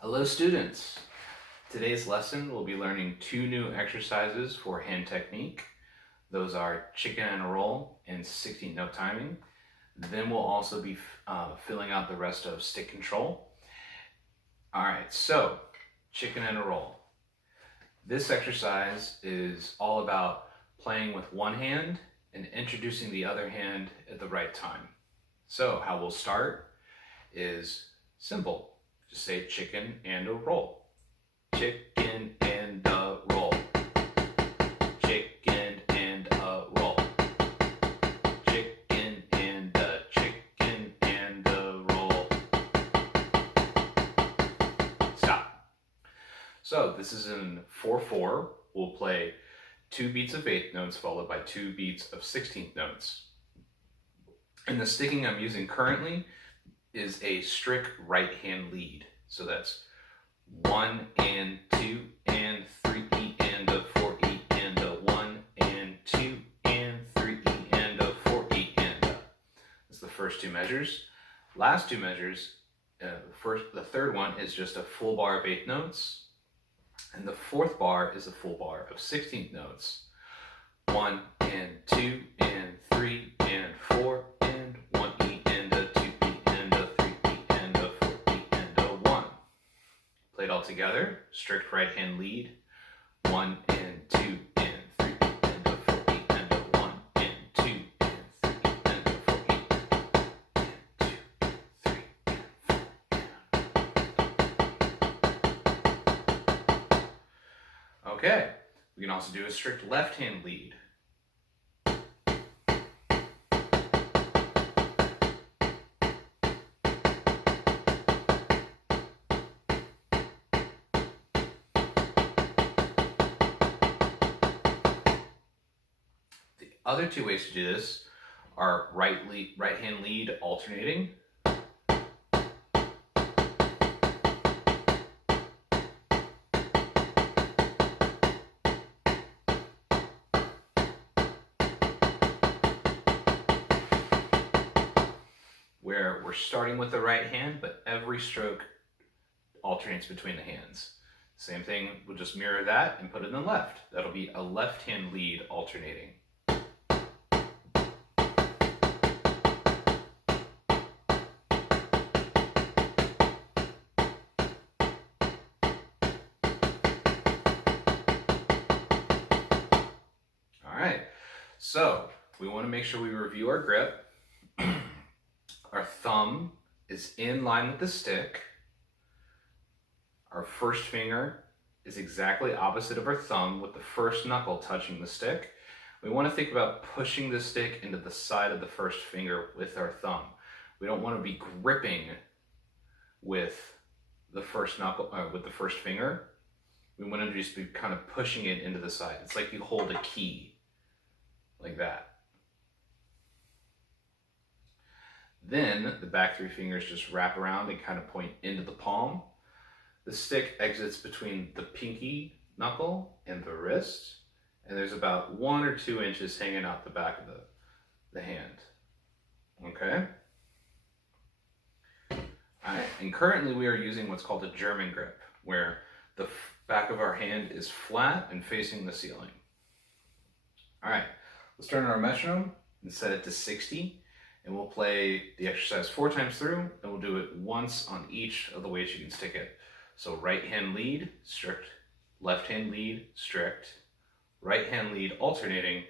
Hello students! Today's lesson we'll be learning two new exercises for hand technique. Those are chicken and a roll and 16-note timing. Then we'll also be filling out the rest of stick control. Alright, so chicken and a roll. This exercise is all about playing with one hand and introducing the other hand at the right time. So how we'll start is simple. Just say chicken and a roll. Chicken and a roll. Chicken and a roll. Chicken and a roll. Stop. So this is in 4/4. We'll play 2 beats of 8th notes followed by 2 beats of 16th notes. And the sticking I'm using currently is a strict right hand lead. So that's 1 and 2 and 3 E and a 4 E and a 1 and 2 and 3 E and a 4 E and a. That's the first 2 measures. Last 2 measures, the third one is just a full bar of 8th notes. And the 4th bar is a full bar of 16th notes. 1 and 2 and 3 and 4 and 1 E and a 2 E and a 3 E and a 4 E and a 1. Played all together, strict right hand lead. 1 and 2 and 3 E and a 4 E and a 1 and 2 and 3 E and a 4 E and 2 3 and 4. Okay, we can also do a strict left hand lead. Other 2 ways to do this are right hand lead alternating. Where we're starting with the right hand, but every stroke alternates between the hands. Same thing, we'll just mirror that and put it in the left. That'll be a left hand lead alternating. So we want to make sure we review our grip. Our thumb is in line with the stick. Our first finger is exactly opposite of our thumb with the first knuckle touching the stick. We want to think about pushing the stick into the side of the first finger with our thumb. We don't want to be gripping with the first knuckle, with the first finger. We want to just be kind of pushing it into the side. It's like you hold a key. Like that. Then the back 3 fingers just wrap around and kind of point into the palm. The stick exits between the pinky knuckle and the wrist, and there's about 1 or 2 inches hanging out the back of the hand. Okay? Alright, and currently we are using what's called a German grip, where the back of our hand is flat and facing the ceiling. Alright. Let's turn on our metronome and set it to 60, and we'll play the exercise 4 times through, and we'll do it once on each of the ways you can stick it. So right hand lead, strict, left hand lead, strict, right hand lead alternating,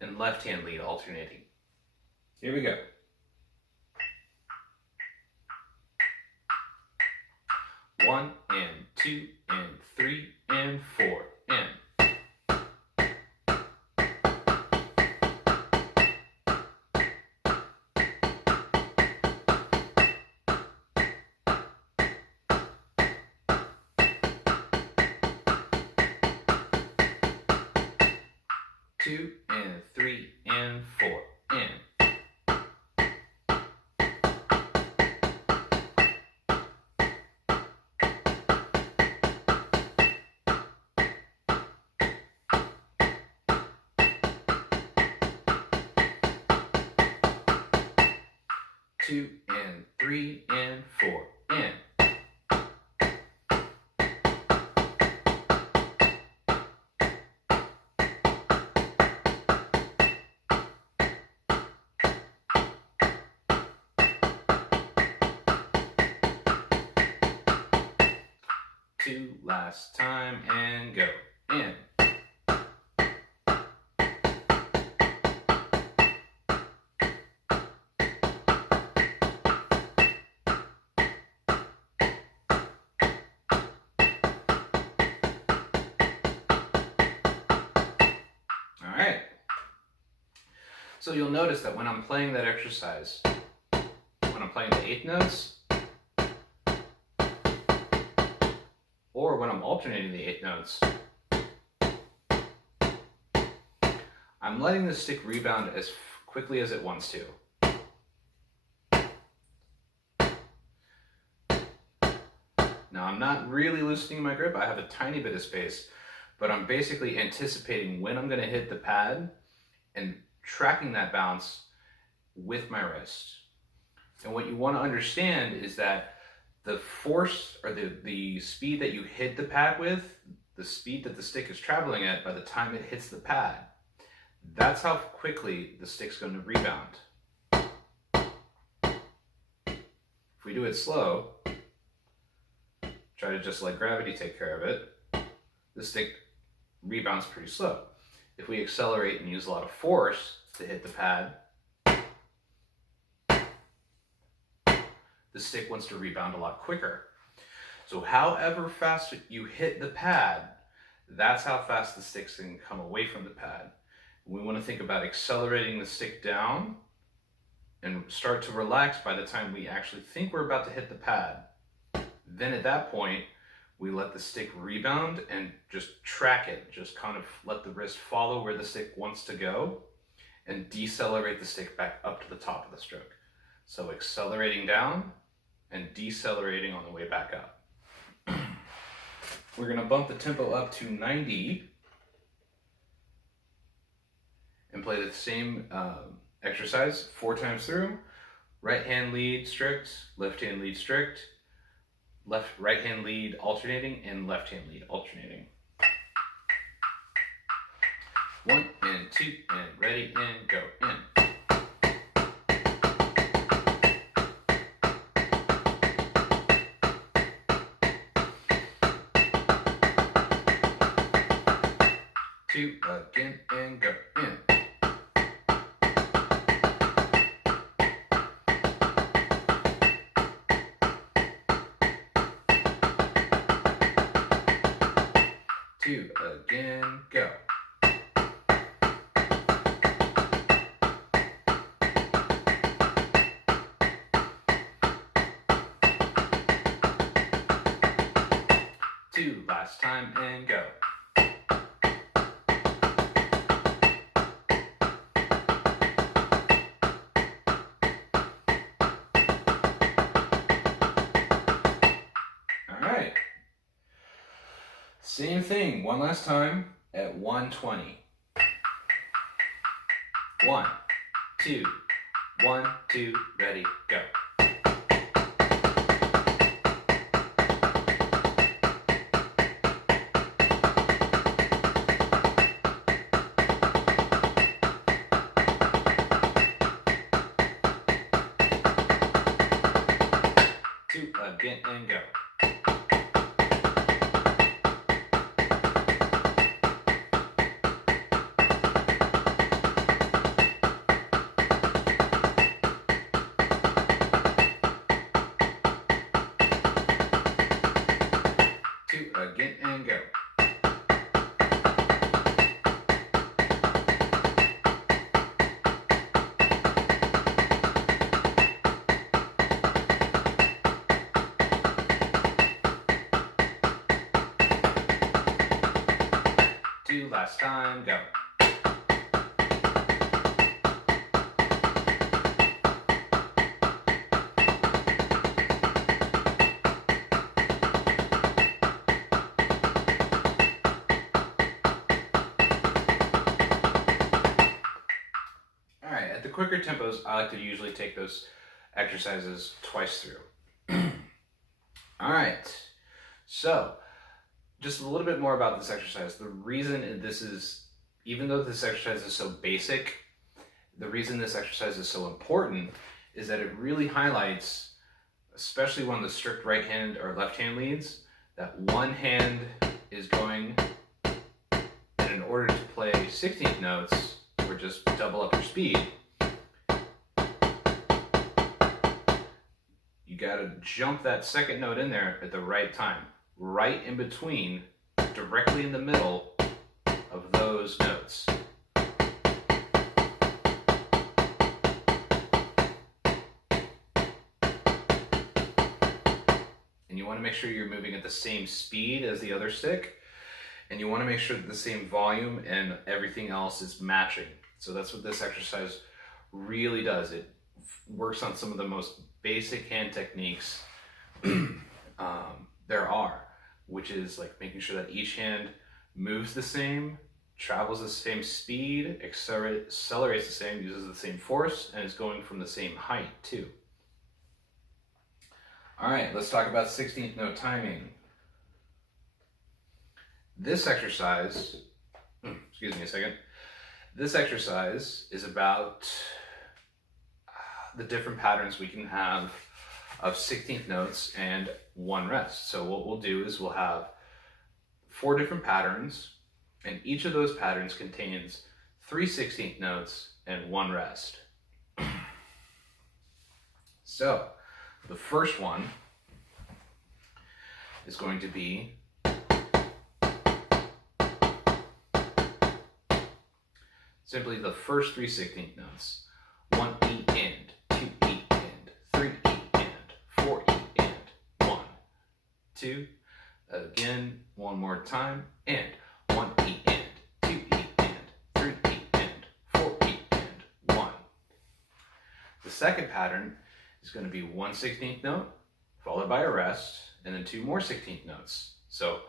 and left hand lead alternating. Here we go. 1 and 2 and 3 and 4 and 2 and 3 and 4 and 2 and 3 and 4 in. Two, last time, and go. In. All right. So you'll notice that when I'm playing that exercise, when I'm playing the eighth notes, or when I'm alternating the eighth notes, I'm letting the stick rebound as quickly as it wants to. Now I'm not really loosening my grip, I have a tiny bit of space, but I'm basically anticipating when I'm going to hit the pad and tracking that bounce with my wrist. And what you want to understand is that the force or the speed that you hit the pad with, the speed that the stick is traveling at by the time it hits the pad, that's how quickly the stick's going to rebound. If we do it slow, try to just let gravity take care of it, the stick rebounds pretty slow. If we accelerate and use a lot of force to hit the pad, the stick wants to rebound a lot quicker. So however fast you hit the pad, that's how fast the stick's can come away from the pad. We want to think about accelerating the stick down and start to relax by the time we actually think we're about to hit the pad. Then at that point, we let the stick rebound and just track it. Just kind of let the wrist follow where the stick wants to go and decelerate the stick back up to the top of the stroke. So accelerating down and decelerating on the way back up. We're going to bump the tempo up to 90 and play the same exercise 4 times through. Right hand lead strict, left hand lead strict, right hand lead alternating, and left hand lead alternating. 1 and 2 and ready and go. In. 2 again and go. In. 2 again, go. 2 last time and go. Alright. Same thing, one last time at 120. 1, 2, 1, 2, ready, go. 2 again and go. 2 again and go. 2 last time, go. Alright, at the quicker tempos, I like to usually take those exercises twice through. All right, so just a little bit more about this exercise. The reason this is, even though this exercise is so basic, the reason this exercise is so important is that it really highlights, especially when the strict right hand or left hand leads, that one hand is going, and in order to play 16th notes, or just double up your speed, you gotta jump that second note in there at the right time, right in between, directly in the middle of those notes. And you want to make sure you're moving at the same speed as the other stick, and you want to make sure that the same volume and everything else is matching. So that's what this exercise really does. It works on some of the most basic hand techniques there are, which is like making sure that each hand moves the same, travels the same speed, accelerates the same, uses the same force, and is going from the same height too. All right, let's talk about 16th note timing. This exercise, excuse me a second, this exercise is about the different patterns we can have of 16th notes and one rest. So what we'll do is we'll have 4 different patterns, and each of those patterns contains 3 16th notes and 1 rest. So the first one is going to be simply the first 3 16th notes. 1 E and, 2 E and, 3 E and, 4 E and, 1, 2, again, one more time, and 1 E and, 2 E and, 3 E and, 4 E and, 1. The second pattern is going to be 1 16th note, followed by a rest, and then 2 more 16th notes. So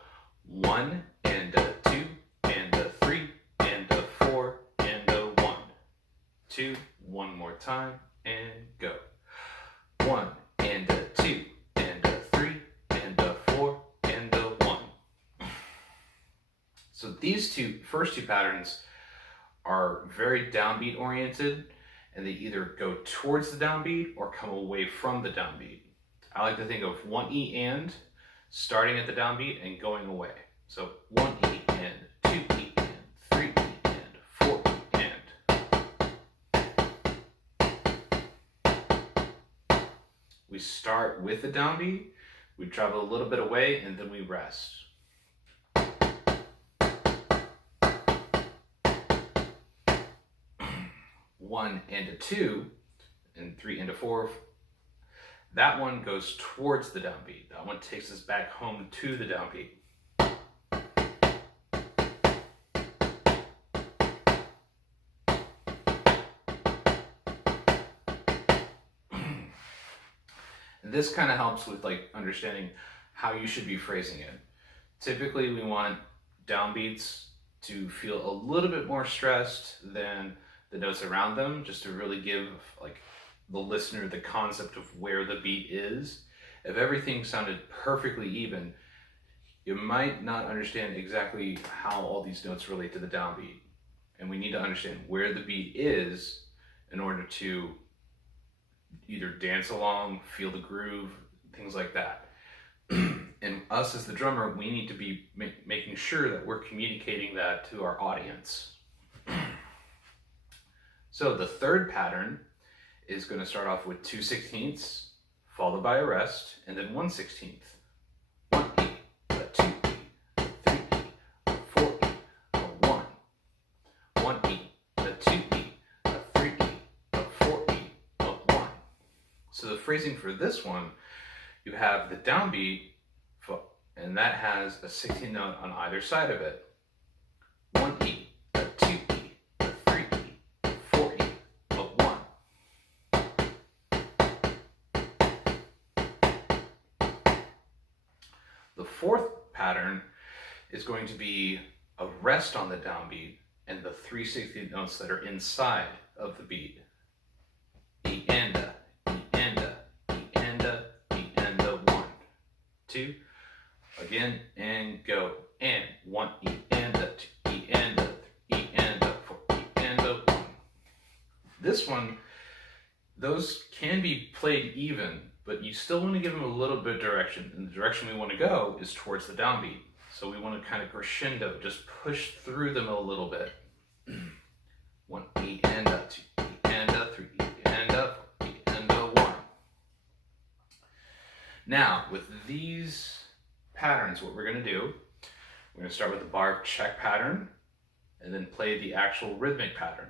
1 and a 2 and a 3 and a 4 and a 1. 2, one more time, and go. 1 and a 2 and a 3 and a 4 and a 1. So these first two patterns are very downbeat oriented, and they either go towards the downbeat or come away from the downbeat. I like to think of 1 E and starting at the downbeat and going away. So 1 E and, 2 E and, 3 E and, 4 E and. We start with the downbeat, we travel a little bit away, and then we rest. One and a 2, and 3 and a 4. That one goes towards the downbeat. That one takes us back home to the downbeat. And this kind of helps with like understanding how you should be phrasing it. Typically, we want downbeats to feel a little bit more stressed than the notes around them, just to really give like the listener the concept of where the beat is. If everything sounded perfectly even, you might not understand exactly how all these notes relate to the downbeat. And we need to understand where the beat is in order to either dance along, feel the groove, things like that. And us as the drummer, we need to be making sure that we're communicating that to our audience. So the third pattern is going to start off with 2 16ths, followed by a rest, and then 1 16th. 1 E, a 2 E, a 3 E, a 4 E, a 1. 1 E, a 2 E, a 3 E, a 4 E, a 1. So the phrasing for this one, you have the downbeat, and that has a 16th note on either side of it. 1 E, a 2 E, a 3 E, a 4 E, a 1. The fourth pattern is going to be a rest on the downbeat and the 3 16th notes that are inside of the beat. E and a, E and a, E and a, E and a, 1, 2, again, and go. And 1 E and a 2 E and a 3 E and a 4 E and a 1. This one, those can be played even, but you still want to give them a little bit of direction. And the direction we want to go is towards the downbeat. So we want to kind of crescendo, just push through them a little bit. 1 E and a 2 E and a 3 E and a 4 E and a 1. Now, with these patterns, what we're going to do, we're going to start with the bar check pattern and then play the actual rhythmic pattern.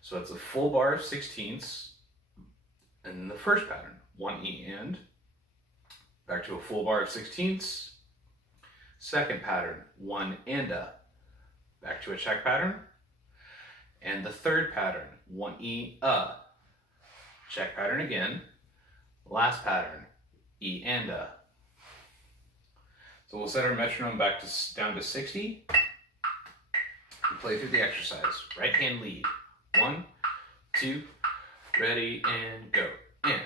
So it's a full bar of 16ths, and then the first pattern, 1 E and, back to a full bar of 16ths. Second pattern, 1 and a, back to a check pattern. And the third pattern, 1 E check pattern again. Last pattern, E and a. So we'll set our metronome back to down to 60 and play through the exercise. Right hand lead. 1, 2, ready and go. And.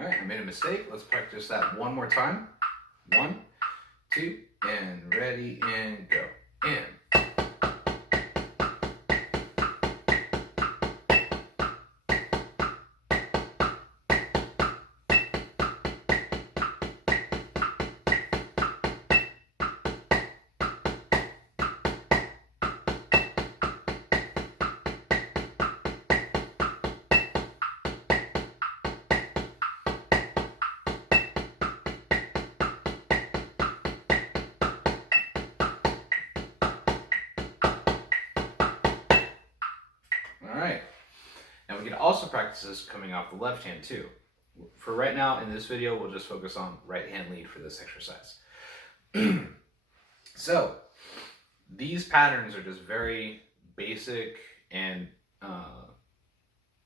I made a mistake. Let's practice that one more time. 1, 2, and ready and go. And. Alright, now we can also practice this coming off the left hand too. For right now, in this video, we'll just focus on right hand lead for this exercise. So, these patterns are just very basic and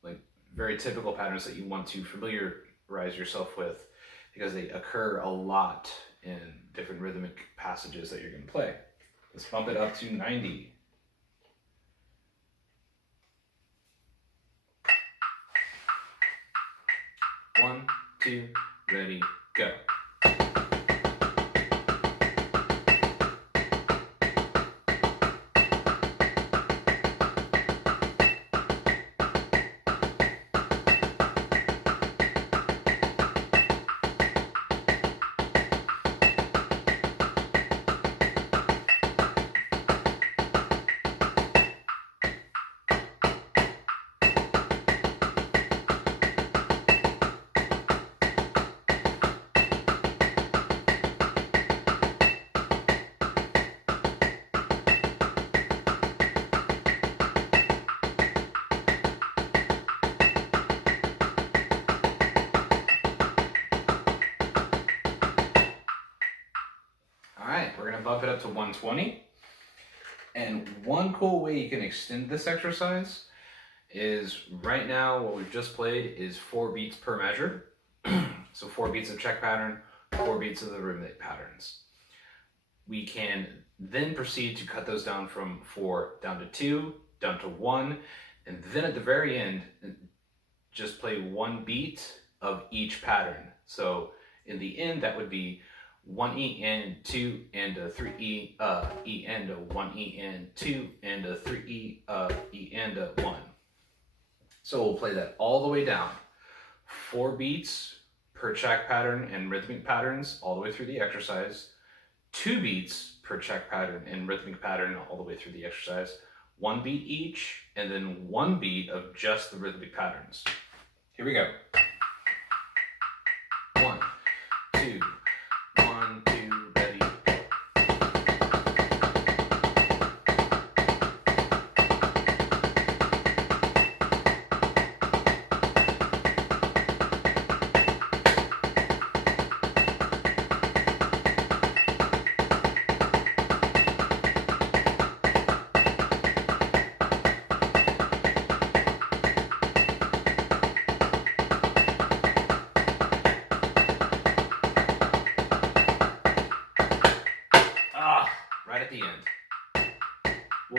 like very typical patterns that you want to familiarize yourself with because they occur a lot in different rhythmic passages that you're going to play. Let's bump it up to 90. One, two, ready, go. Alright, we're going to bump it up to 120. And one cool way you can extend this exercise is right now what we've just played is 4 beats per measure. So 4 beats of check pattern, 4 beats of the rhythmic patterns. We can then proceed to cut those down from 4 down to 2, down to 1, and then at the very end, just play 1 beat of each pattern. So in the end, that would be 1 E and 2 and a 3 E, E and a 1 E and 2 and a 3 E, E and a 1. So we'll play that all the way down. 4 beats per check pattern and rhythmic patterns all the way through the exercise. 2 beats per check pattern and rhythmic pattern all the way through the exercise. 1 beat each, and then 1 beat of just the rhythmic patterns. Here we go. 1, 2, 1, 2, ready, go.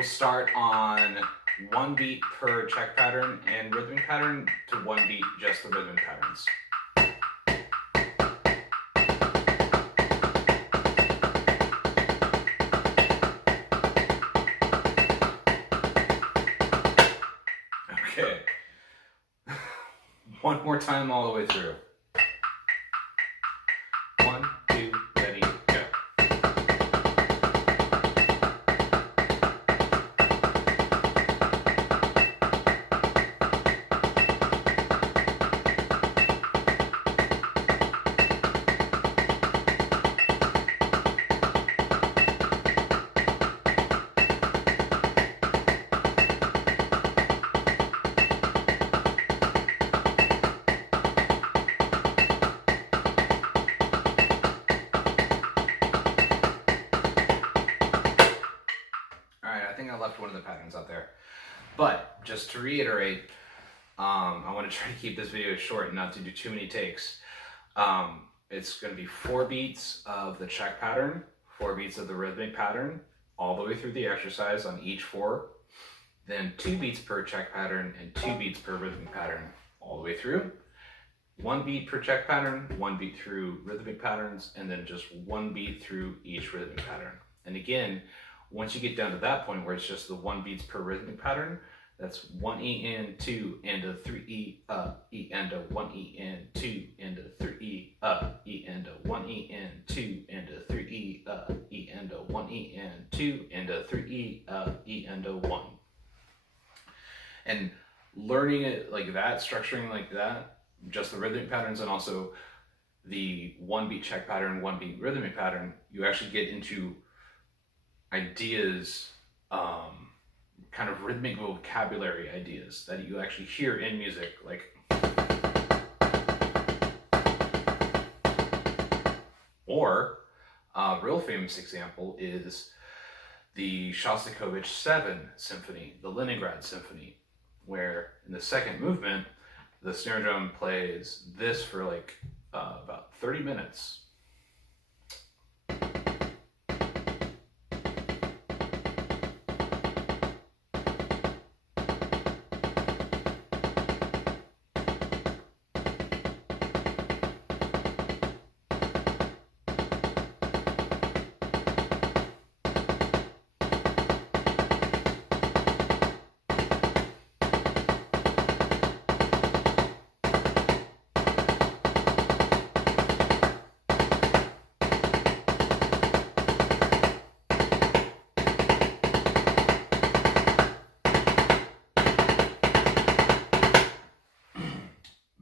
we'll start on 1 beat per check pattern and rhythmic pattern to 1 beat just the rhythmic patterns. Okay. One more time all the way through. 1, 2, ready, go. I think I left one of the patterns out there. But just to reiterate, I want to try to keep this video short and not to do too many takes. It's going to be 4 beats of the check pattern, 4 beats of the rhythmic pattern, all the way through the exercise on each 4. Then 2 beats per check pattern and 2 beats per rhythmic pattern all the way through. 1 beat per check pattern, 1 beat through rhythmic patterns, and then just 1 beat through each rhythmic pattern. And again, once you get down to that point where it's just the 1 beats per rhythmic pattern, that's 1 E in, 2 into 3 E, E into 1 E in, 2 into 3 E, E into 1 E in, 2 into 3 E, E into 1 E in, 2 into 3 E, E into 1. And learning it like that, structuring like that, just the rhythmic patterns and also the 1 beat check pattern, 1 beat rhythmic pattern, you actually get into ideas, kind of rhythmic vocabulary ideas that you actually hear in music, like or a real famous example is the Shostakovich 7 Symphony, the Leningrad Symphony, where in the second movement, the snare drum plays this for like about 30 minutes.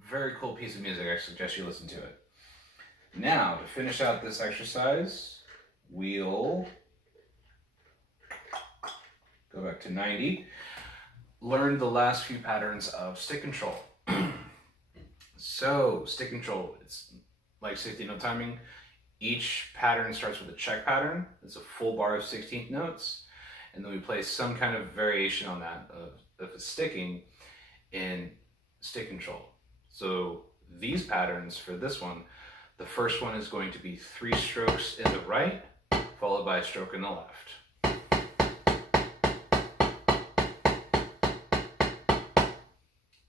Very cool piece of music. I suggest you listen to it. Now, to finish out this exercise, we'll go back to 90. Learn the last few patterns of stick control. So, stick control, it's like 16th note timing. Each pattern starts with a check pattern. It's a full bar of 16th notes. And then we play some kind of variation on that of sticking in stick control. So these patterns for this one, the first one is going to be 3 strokes in the right, followed by a stroke in the left.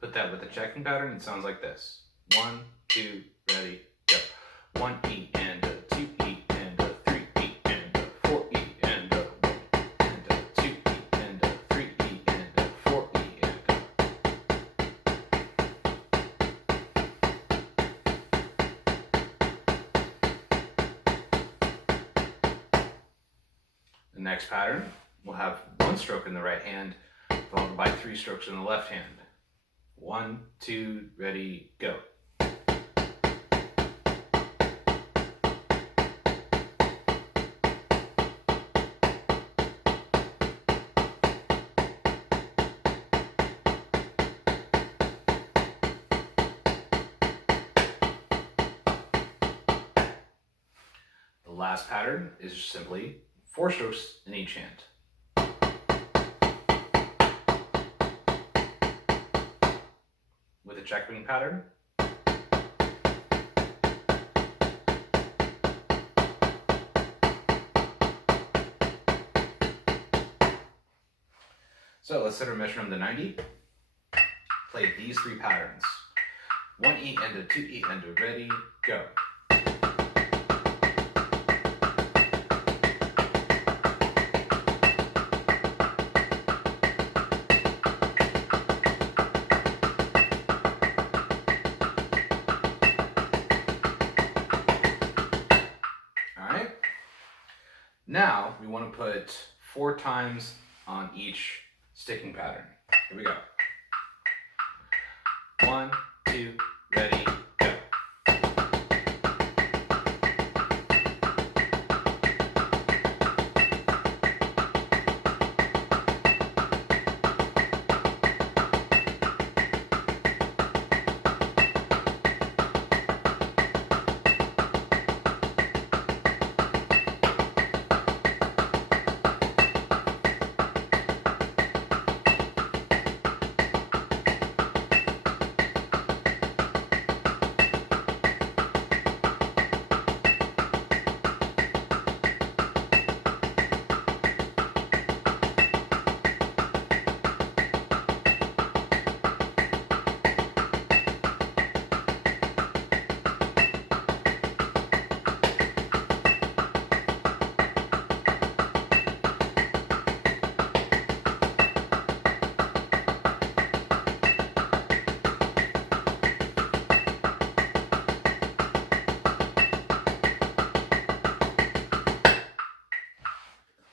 Put that with the checking pattern, it sounds like this. 1, 2, ready, go. 1 E and a 2 E and a 3 E and a 4 E and a 1 and a 2 E and a 3 E and a 4 E and a. The next pattern will have 1 stroke in the right hand, followed by 3 strokes in the left hand. 1, 2, ready, go. The last pattern is simply 4 strokes in each hand. With a checking pattern, So let's set our metronome to 90. Play these 3 patterns. 1 E endo, 2 E endo, ready, go. Alright? Now we want to put 4 times on each sticking pattern. Here we go. 1, 2, ready, go.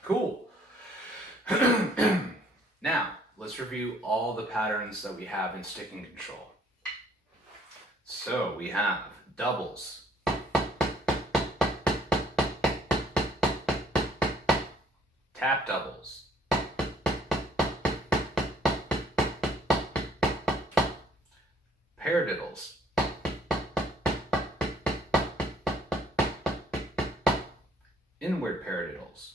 Cool. Now, let's review all the patterns that we have in sticking control. So we have doubles, tap doubles, paradiddles, inward paradiddles,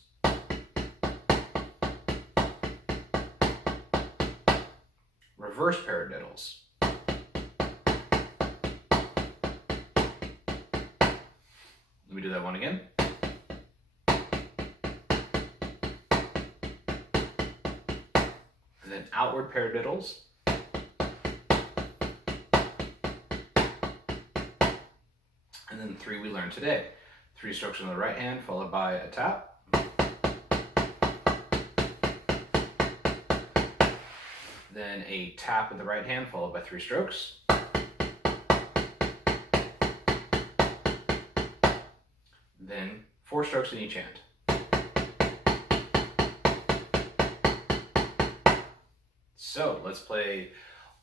reverse paradiddles, let me do that one again. And then outward paradiddles, and then 3 we learned today. 3 strokes on the right hand followed by a tap. Then a tap with the right hand followed by 3 strokes. Then 4 strokes in each hand. So let's play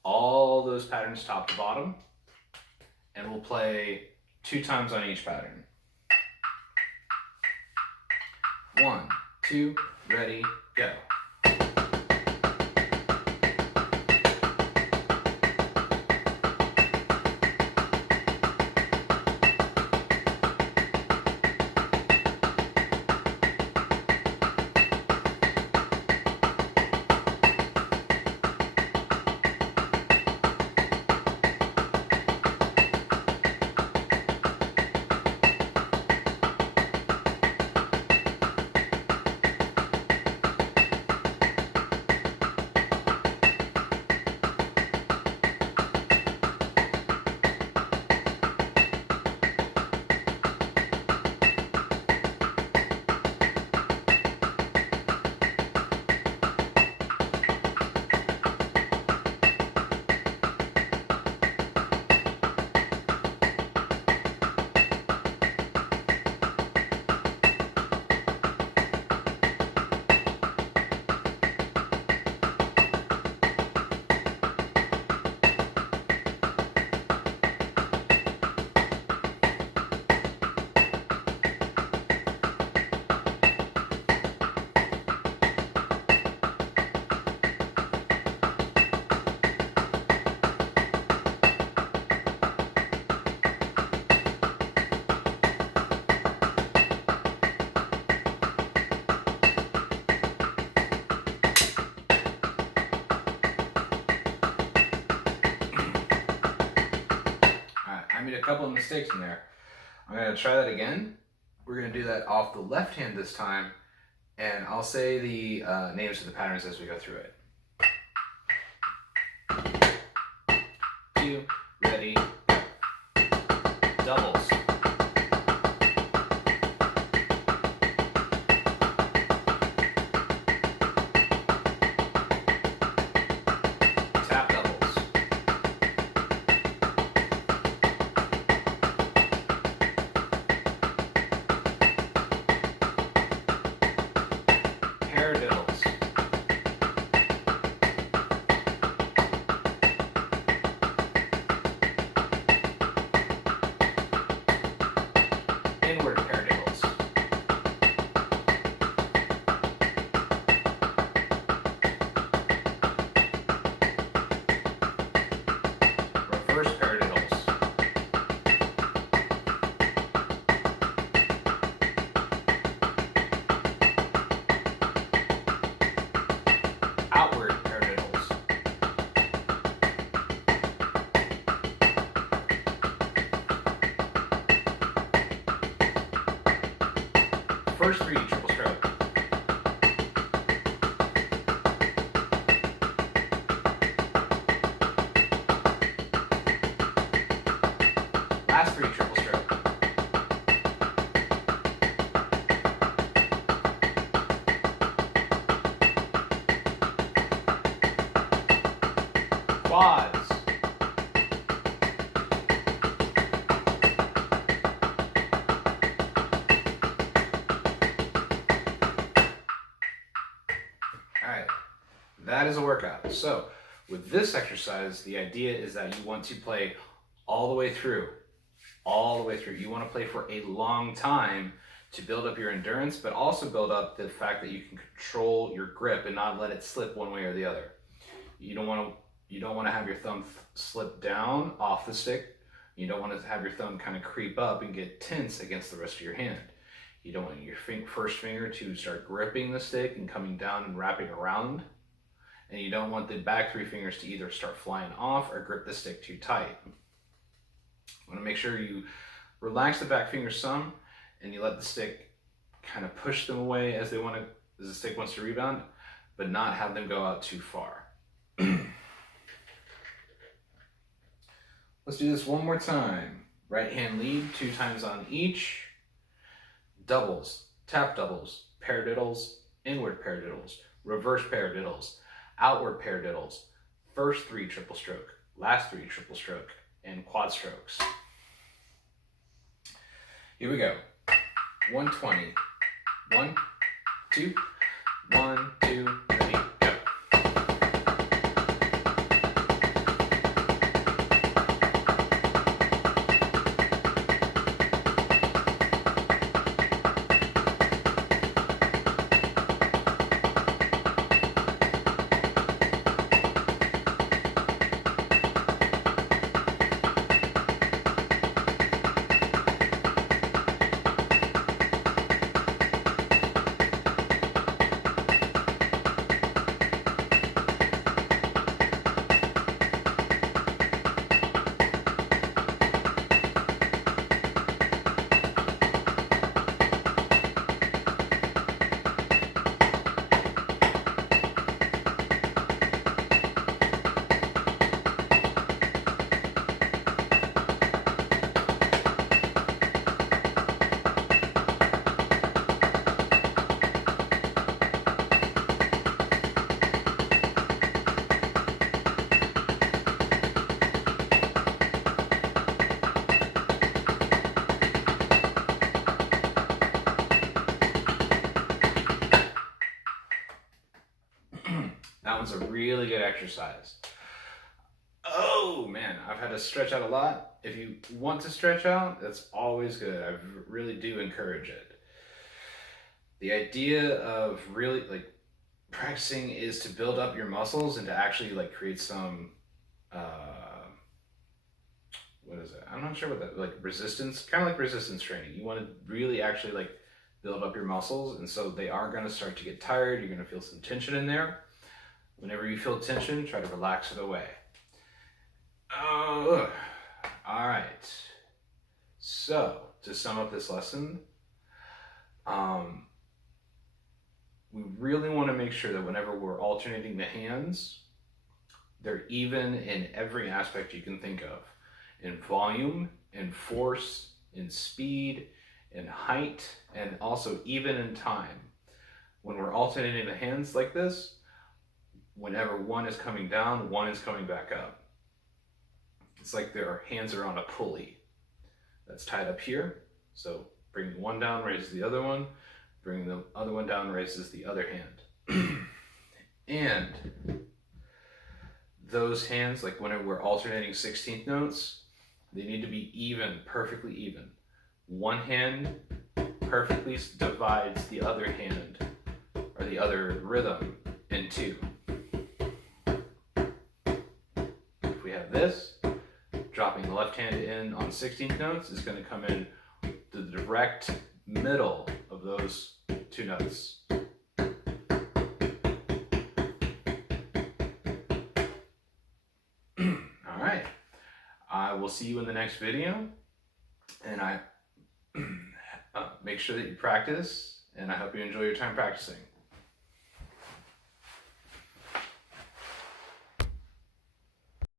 all those patterns top to bottom, and we'll play 2 times on each pattern. 1, 2, ready, go. I made a couple of mistakes in there. I'm going to try that again. We're going to do that off the left hand this time, and I'll say the names of the patterns as we go through it. 2, ready, doubles. Tap doubles. Paradiddles. Inward paradiddles. Reverse paradiddles. Outward paradiddles. First 3 triple stroke. Last 3 triple stroke. Quads. Alright, that is a workout. So, with this exercise, the idea is that you want to play all the way through. All the way through. You want to play for a long time to build up your endurance, but also build up the fact that you can control your grip and not let it slip one way or the other. You don't want to have your thumb slip down off the stick. You don't want to have your thumb kind of creep up and get tense against the rest of your hand. You don't want your first finger to start gripping the stick and coming down and wrapping around. And you don't want the back 3 fingers to either start flying off or grip the stick too tight. You want to make sure you relax the back fingers some and you let the stick kind of push them away as the stick wants to rebound, but not have them go out too far. Let's do this one more time. Right hand lead, 2 times on each. Doubles, tap doubles, paradiddles, inward paradiddles, reverse paradiddles, outward paradiddles, first 3 triple stroke, last 3 triple stroke, and quad strokes. Here we go. 120. 1, 2, 1, 2, ready, go. That one's a really good exercise. Oh man, I've had to stretch out a lot. If you want to stretch out, that's always good. I really do encourage it. The idea of really practicing is to build up your muscles and to actually create some what is it? I'm not sure what that, resistance, kind of like resistance training. You want to really actually build up your muscles, and so they are going to start to get tired. You're going to feel some tension in there. Whenever you feel tension, try to relax it away. All right. So, to sum up this lesson, we really want to make sure that whenever we're alternating the hands, They're even in every aspect you can think of. In volume, in force, in speed, in height, and also even in time. When we're alternating the hands like this, whenever one is coming down, one is coming back up. It's like their hands are on a pulley that's tied up here. So bringing one down raises the other one, bringing the other one down raises the other hand. And those hands, like when we're alternating 16th notes, they need to be even, perfectly even. One hand perfectly divides the other hand, or the other rhythm, in two. If we have this, dropping the left hand in on 16th notes is going to come in the direct middle of those two notes. All right, I will see you in the next video, and I make sure that you practice, and I hope you enjoy your time practicing.